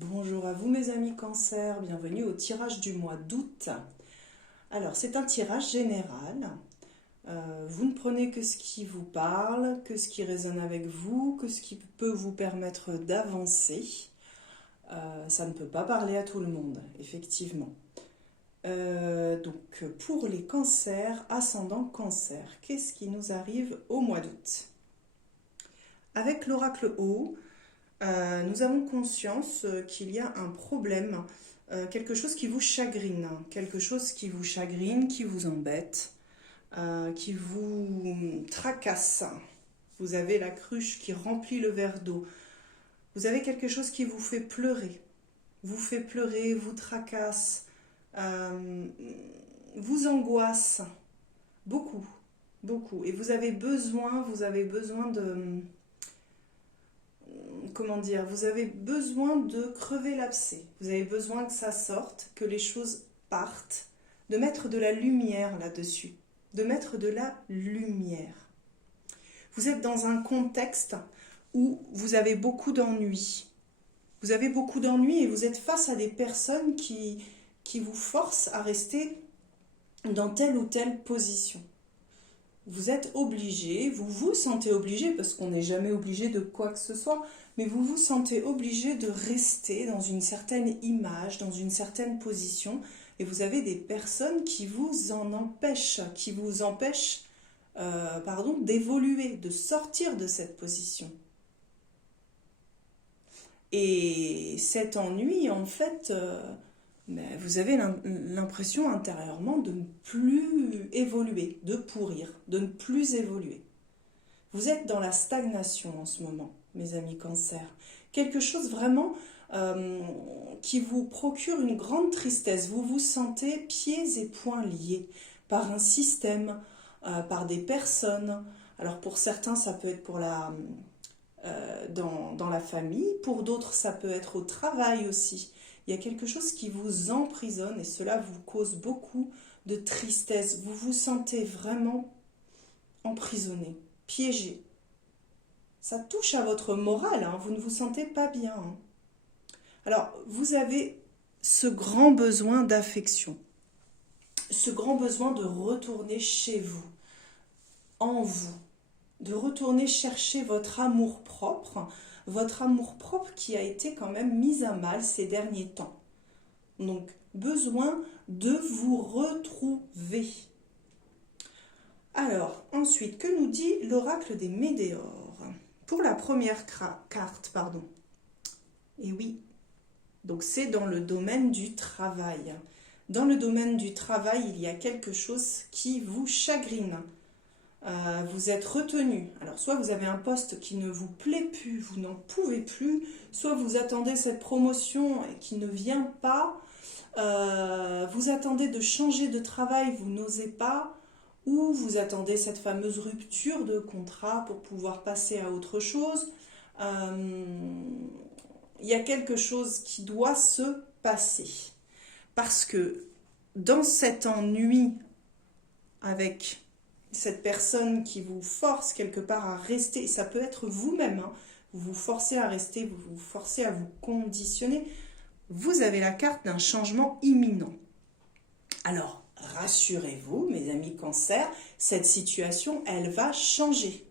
Bonjour à vous mes amis Cancer, bienvenue au tirage du mois d'août. Alors c'est un tirage général, vous ne prenez que ce qui vous parle, que ce qui résonne avec vous, que ce qui peut vous permettre d'avancer. Ça ne peut pas parler à tout le monde, effectivement. Donc pour les cancers, ascendant cancer, qu'est-ce qui nous arrive au mois d'août? Avec l'oracle haut, nous avons conscience qu'il y a un problème, quelque chose qui vous chagrine, qui vous embête, qui vous tracasse. Vous avez la cruche qui remplit le verre d'eau. Vous avez quelque chose qui vous fait pleurer. Vous tracasse, vous angoisse. Beaucoup, beaucoup. Et vous avez besoin de comment dire, vous avez besoin de crever l'abcès, vous avez besoin que ça sorte, que les choses partent, de mettre de la lumière là-dessus, de mettre de la lumière. Vous êtes dans un contexte où vous avez beaucoup d'ennuis. Vous avez beaucoup d'ennuis et vous êtes face à des personnes qui vous forcent à rester dans telle ou telle position. Vous êtes obligé, vous vous sentez obligé, parce qu'on n'est jamais obligé de quoi que ce soit, mais vous vous sentez obligé de rester dans une certaine image, dans une certaine position, et vous avez des personnes qui vous en empêchent, d'évoluer, de sortir de cette position. Et cet ennui, en fait, mais vous avez l'impression intérieurement de ne plus évoluer, de pourrir, de ne plus évoluer. Vous êtes dans la stagnation en ce moment, mes amis Cancer. Quelque chose vraiment qui vous procure une grande tristesse. Vous vous sentez pieds et poings liés par un système, par des personnes. Alors pour certains, ça peut être dans la famille, pour d'autres, ça peut être au travail aussi. Il y a quelque chose qui vous emprisonne et cela vous cause beaucoup de tristesse. Vous vous sentez vraiment emprisonné, piégé. Ça touche à votre morale, hein, vous ne vous sentez pas bien. Hein. Alors, vous avez ce grand besoin d'affection, ce grand besoin de retourner chez vous, en vous, de retourner chercher votre amour-propre qui a été quand même mis à mal ces derniers temps. Donc, besoin de vous retrouver. Alors, ensuite, que nous dit l'oracle des Médéores? Pour la première carte, pardon. Et oui, donc c'est dans le domaine du travail. Dans le domaine du travail, il y a quelque chose qui vous chagrine. Vous êtes retenu. Alors, soit vous avez un poste qui ne vous plaît plus, vous n'en pouvez plus, soit vous attendez cette promotion qui ne vient pas, vous attendez de changer de travail, vous n'osez pas, ou vous attendez cette fameuse rupture de contrat pour pouvoir passer à autre chose. Il y a quelque chose qui doit se passer. Parce que dans cet ennui avec cette personne qui vous force quelque part à rester, et ça peut être vous-même, hein, vous vous forcez à rester, vous vous forcez à vous conditionner, vous avez la carte d'un changement imminent. Alors, rassurez-vous, mes amis Cancer, cette situation, elle va changer.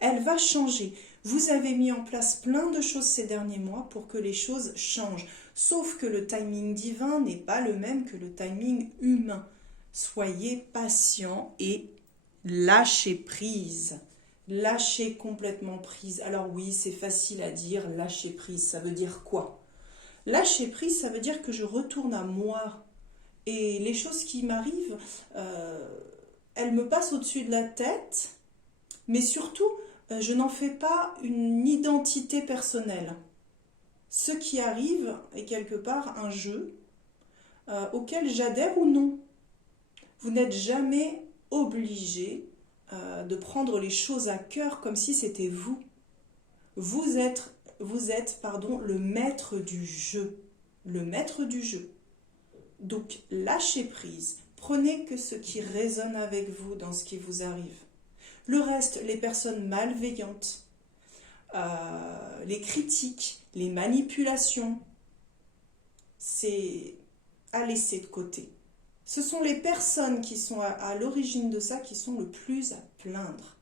Elle va changer. Vous avez mis en place plein de choses ces derniers mois pour que les choses changent. Sauf que le timing divin n'est pas le même que le timing humain. Soyez patient et lâchez prise. Lâchez complètement prise. Alors oui, c'est facile à dire, lâcher prise, ça veut dire quoi? Lâcher prise, ça veut dire que je retourne à moi. Et les choses qui m'arrivent, elles me passent au-dessus de la tête, mais surtout, je n'en fais pas une identité personnelle. Ce qui arrive est quelque part un jeu auquel j'adhère ou non. Vous n'êtes jamais obligé de prendre les choses à cœur comme si c'était vous. Vous êtes le maître du jeu. Le maître du jeu. Donc, lâchez prise. Prenez que ce qui résonne avec vous dans ce qui vous arrive. Le reste, les personnes malveillantes, les critiques, les manipulations, c'est à laisser de côté. Ce sont les personnes qui sont à l'origine de ça qui sont le plus à plaindre.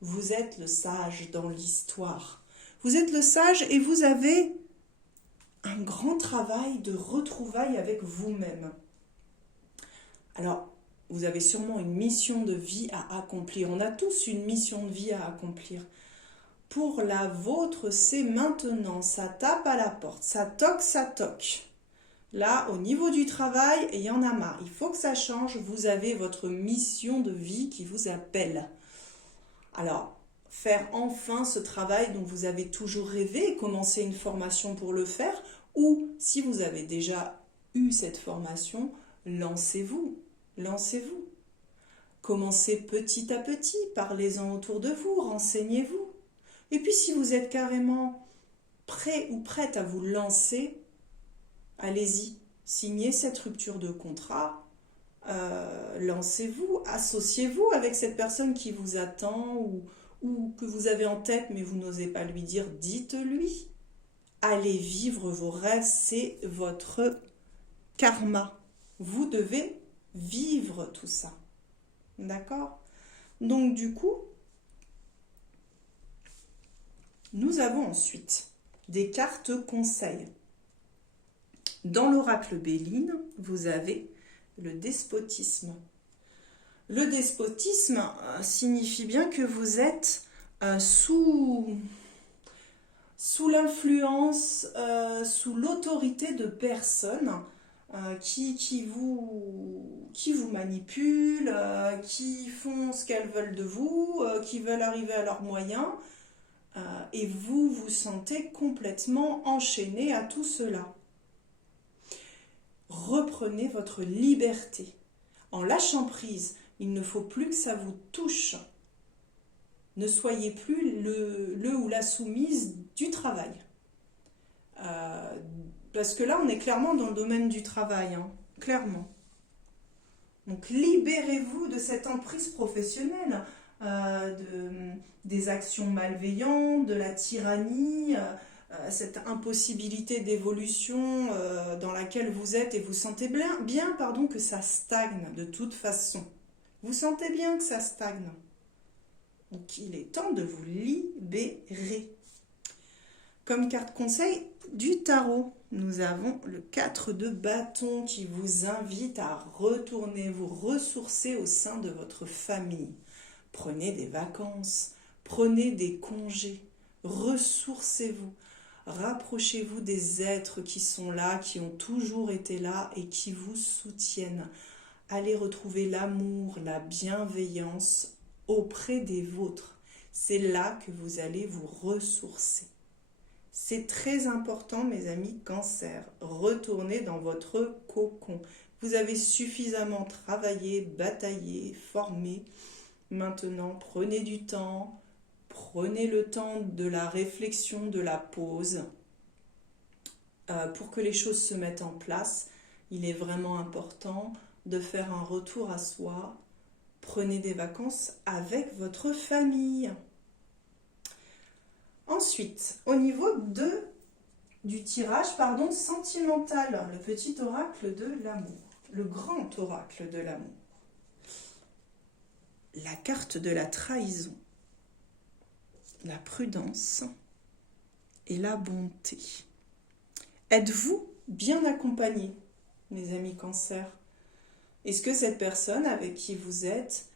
Vous êtes le sage dans l'histoire. Vous êtes le sage et vous avez un grand travail de retrouvailles avec vous-même. Alors, vous avez sûrement une mission de vie à accomplir. On a tous une mission de vie à accomplir. Pour la vôtre, c'est maintenant. Ça tape à la porte. Ça toque, ça toque. Là, au niveau du travail, il y en a marre. Il faut que ça change. Vous avez votre mission de vie qui vous appelle. Alors, faire enfin ce travail dont vous avez toujours rêvé, commencer une formation pour le faire, ou si vous avez déjà eu cette formation, lancez-vous. Lancez-vous. Commencez petit à petit, parlez-en autour de vous, renseignez-vous. Et puis si vous êtes carrément prêt ou prête à vous lancer, allez-y, signez cette rupture de contrat, lancez-vous, associez-vous avec cette personne qui vous attend ou que vous avez en tête mais vous n'osez pas lui dire, dites-lui. Allez vivre vos rêves, c'est votre karma. Vous devez vivre tout ça. D'accord? Donc du coup, nous avons ensuite des cartes conseils. Dans l'oracle Béline, vous avez le despotisme. Le despotisme signifie bien que vous êtes sous l'influence, sous l'autorité de personnes qui vous manipulent, qui font ce qu'elles veulent de vous, qui veulent arriver à leurs moyens, et vous vous sentez complètement enchaîné à tout cela. Reprenez votre liberté. En lâchant prise, il ne faut plus que ça vous touche. Ne soyez plus le ou la soumise du travail. Parce que là, on est clairement dans le domaine du travail, hein, clairement. Donc, libérez-vous de cette emprise professionnelle, des actions malveillantes, de la tyrannie, cette impossibilité d'évolution dans laquelle vous êtes et vous sentez bien que ça stagne de toute façon. Vous sentez bien que ça stagne. Donc, il est temps de vous libérer. Comme carte conseil du tarot, nous avons le 4 de bâton qui vous invite à retourner vous ressourcer au sein de votre famille. Prenez des vacances, prenez des congés, ressourcez-vous, rapprochez-vous des êtres qui sont là, qui ont toujours été là et qui vous soutiennent. Allez retrouver l'amour, la bienveillance auprès des vôtres. C'est là que vous allez vous ressourcer. C'est très important, mes amis Cancer. Retournez dans votre cocon. Vous avez suffisamment travaillé, bataillé, formé. Maintenant, prenez du temps. Prenez le temps de la réflexion, de la pause. Pour que les choses se mettent en place, il est vraiment important de faire un retour à soi. Prenez des vacances avec votre famille. Ensuite, au niveau du tirage sentimental, le petit oracle de l'amour, le grand oracle de l'amour, la carte de la trahison, la prudence et la bonté. Êtes-vous bien accompagné, mes amis Cancer? Est-ce que cette personne avec qui vous êtes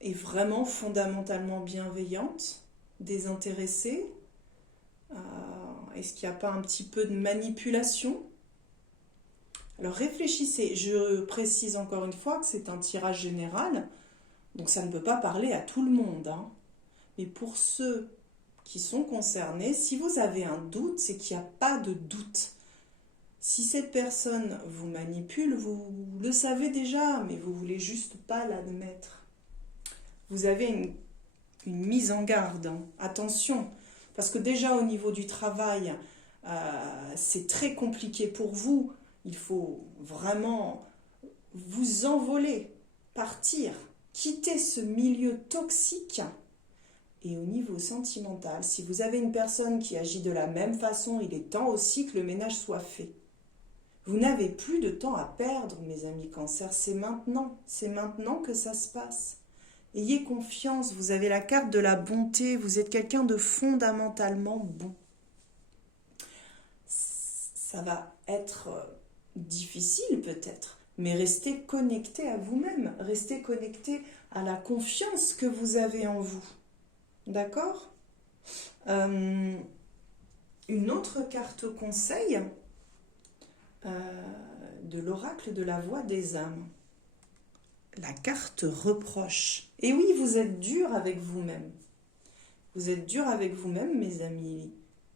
est vraiment fondamentalement bienveillante, désintéressée? Est-ce qu'il n'y a pas un petit peu de manipulation? Alors réfléchissez, je précise encore une fois que c'est un tirage général, donc ça ne peut pas parler à tout le monde, hein. Mais pour ceux qui sont concernés, si vous avez un doute, c'est qu'il n'y a pas de doute. Si cette personne vous manipule, vous le savez déjà, mais vous ne voulez juste pas l'admettre. Vous avez une mise en garde, hein. Attention, parce que déjà au niveau du travail, c'est très compliqué pour vous. Il faut vraiment vous envoler, partir, quitter ce milieu toxique Et au niveau sentimental, si vous avez une personne qui agit de la même façon, il est temps aussi que le ménage soit fait. Vous n'avez plus de temps à perdre, mes amis Cancer, c'est maintenant que ça se passe. Ayez confiance, vous avez la carte de la bonté, vous êtes quelqu'un de fondamentalement bon. Ça va être difficile peut-être, mais restez connecté à vous-même, restez connecté à la confiance que vous avez en vous. D'accord ? Une autre carte conseil de l'oracle de la voix des âmes. La carte reproche. Et oui, vous êtes dur avec vous-même. Vous êtes dur avec vous-même, mes amis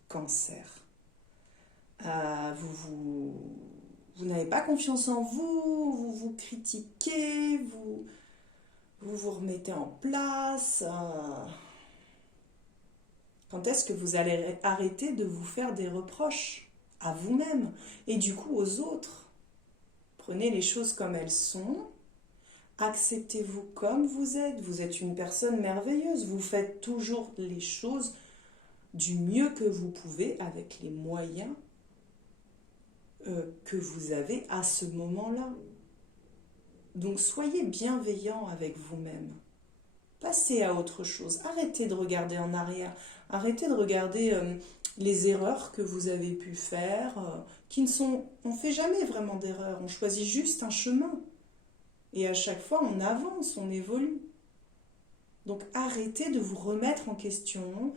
Cancer. Vous n'avez pas confiance en vous, vous vous critiquez, vous remettez en place. Quand est-ce que vous allez arrêter de vous faire des reproches à vous-même et du coup aux autres? Prenez les choses comme elles sont, acceptez-vous comme vous êtes une personne merveilleuse, vous faites toujours les choses du mieux que vous pouvez avec les moyens que vous avez à ce moment-là. Donc soyez bienveillant avec vous-même. Passez à autre chose. Arrêtez de regarder en arrière. Arrêtez de regarder les erreurs que vous avez pu faire, on ne fait jamais vraiment d'erreurs. On choisit juste un chemin. Et à chaque fois, on avance, on évolue. Donc arrêtez de vous remettre en question,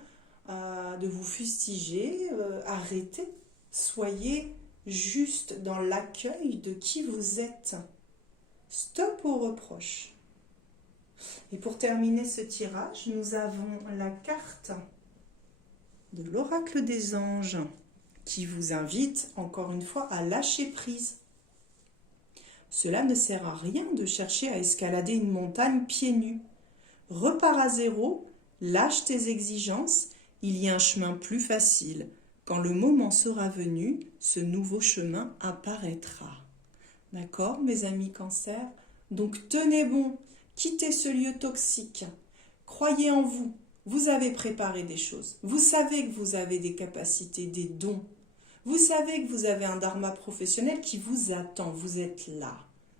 de vous fustiger. Arrêtez. Soyez juste dans l'accueil de qui vous êtes. Stop aux reproches. Et pour terminer ce tirage, nous avons la carte de l'oracle des anges qui vous invite encore une fois à lâcher prise. Cela ne sert à rien de chercher à escalader une montagne pieds nus. Repars à zéro, lâche tes exigences, il y a un chemin plus facile. Quand le moment sera venu, ce nouveau chemin apparaîtra. D'accord, mes amis Cancer? Donc tenez bon. Quittez ce lieu toxique. Croyez en vous. Vous avez préparé des choses. Vous savez que vous avez des capacités, des dons. Vous savez que vous avez un dharma professionnel qui vous attend. Vous êtes là.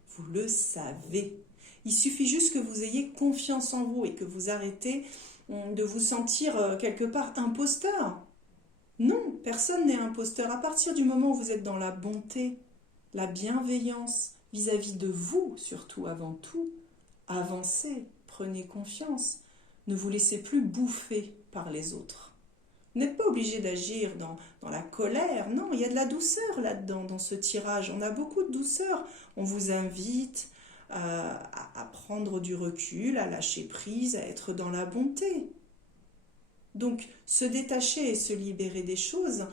Vous le savez. Il suffit juste que vous ayez confiance en vous et que vous arrêtez de vous sentir quelque part imposteur. Non, personne n'est imposteur. À partir du moment où vous êtes dans la bonté, la bienveillance vis-à-vis de vous, surtout avant tout, avancez, prenez confiance, ne vous laissez plus bouffer par les autres. Vous n'êtes pas obligé d'agir dans la colère, non, il y a de la douceur là-dedans, dans ce tirage, on a beaucoup de douceur. On vous invite à prendre du recul, à lâcher prise, à être dans la bonté. Donc, se détacher et se libérer des choses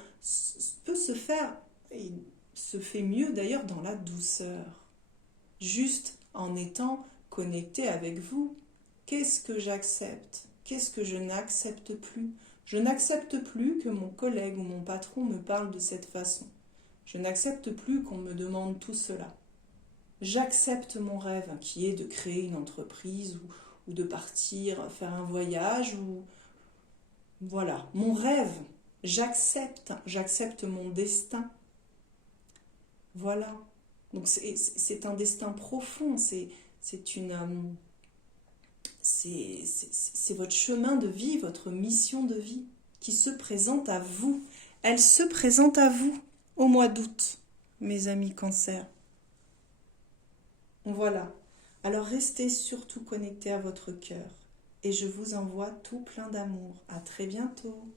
peut se faire, et se fait mieux d'ailleurs dans la douceur, juste en étant connecté avec vous. Qu'est-ce que j'accepte? Qu'est-ce que je n'accepte plus? Je n'accepte plus que mon collègue ou mon patron me parle de cette façon. Je n'accepte plus qu'on me demande tout cela. J'accepte mon rêve qui est de créer une entreprise ou de partir faire un voyage ou voilà, mon rêve. J'accepte mon destin. Voilà. Donc c'est un destin profond, c'est votre chemin de vie, votre mission de vie qui se présente à vous. Elle se présente à vous au mois d'août, mes amis Cancer. Voilà. Alors restez surtout connectés à votre cœur et je vous envoie tout plein d'amour. À très bientôt.